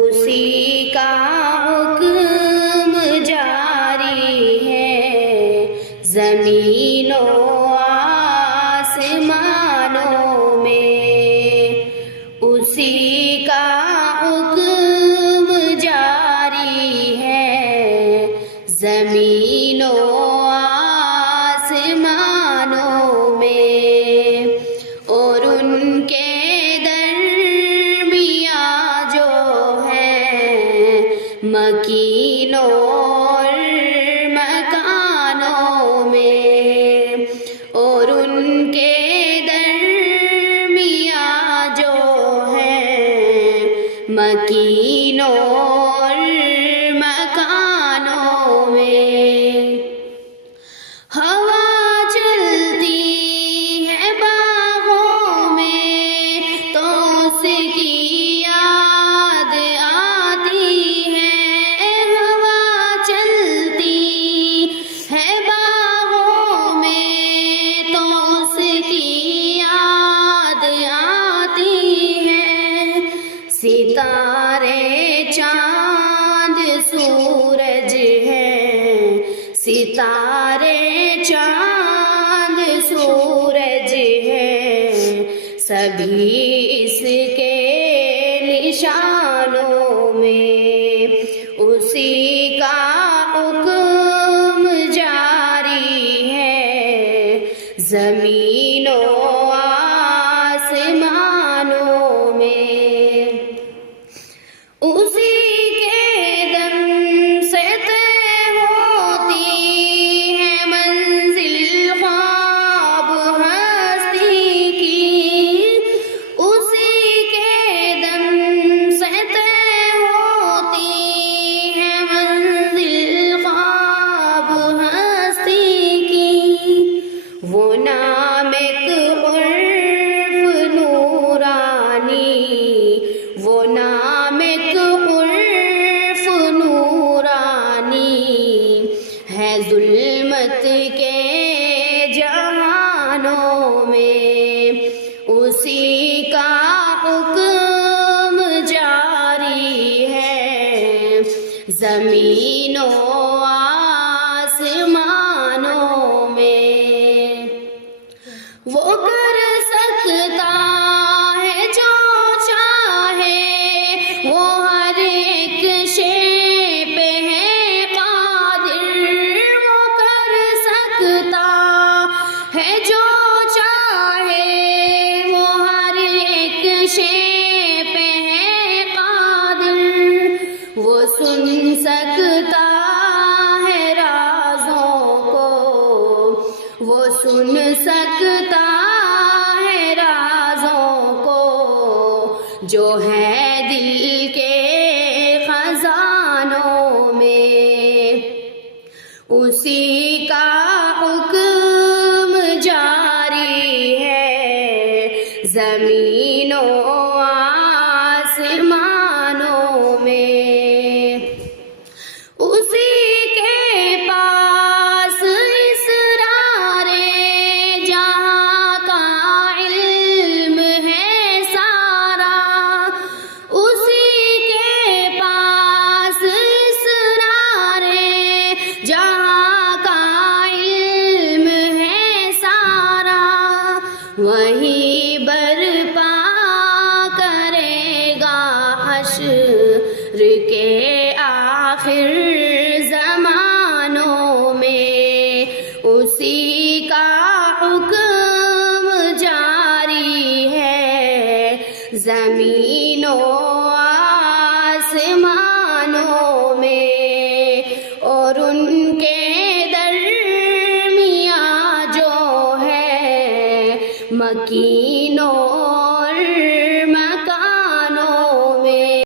اسی کا حکم جاری ہے زمین و آسمانوں میں، اسی کا حکم جاری ہے زمین و آسمانوں میں، اور ان کے درمیان جو ہے مکینوں اور مکانوں میں، اور ان کے درمیان جو ہے مکینوں اور مکانوں میں۔ ہوا چلتی ہے باغوں میں تو اس کی یاد آتی ہے، ہوا چلتی ہے باغوں میں تو اس کی یاد آتی ہے، ستارے چاند سورج ہیں، ستارے چاند سورج ہیں، سبھی اس کے نشانوں میں، اسی کا حکم جاری ہے زمین و آسمانوں میں، اسی کے دم سے طے ہوتی ہے منزل خواب ہستی کی، اسی کے دم سے طے ہوتی ہے منزل خواب ہستی کی، وہ نام ایک عرف نورانی، وہ نام ایک عرف نورانی ہے ظلمت کے جہانوں میں، اسی کا حکم جاری ہے زمین و آسمانوں میں، وہ کر سکتا ہے جو چاہے، وہ ہر ایک شے پہ ہے قادر، وہ کر سکتا ہے جو چاہے، وہ ہر ایک شے پہ ہے قادر، وہ سن سکتا ہے رازوں کو، وہ سن سکتا ہے رازوں کو جو ہے دل کے خزانوں میں، اسی کا حکم جاری ہے زمین و آسمانوں میں، اسی کے پاس اسرار جہاں کا علم ہے سارا، اسی کے پاس اسرار جہاں کا علم ہے سارا، وہی برپا کرے گا حشر کے آخر زمانوں میں، اسی کا حکم جاری ہے زمین و آسمانوں میں، اور ان کے درمیان جو ہے مکینوں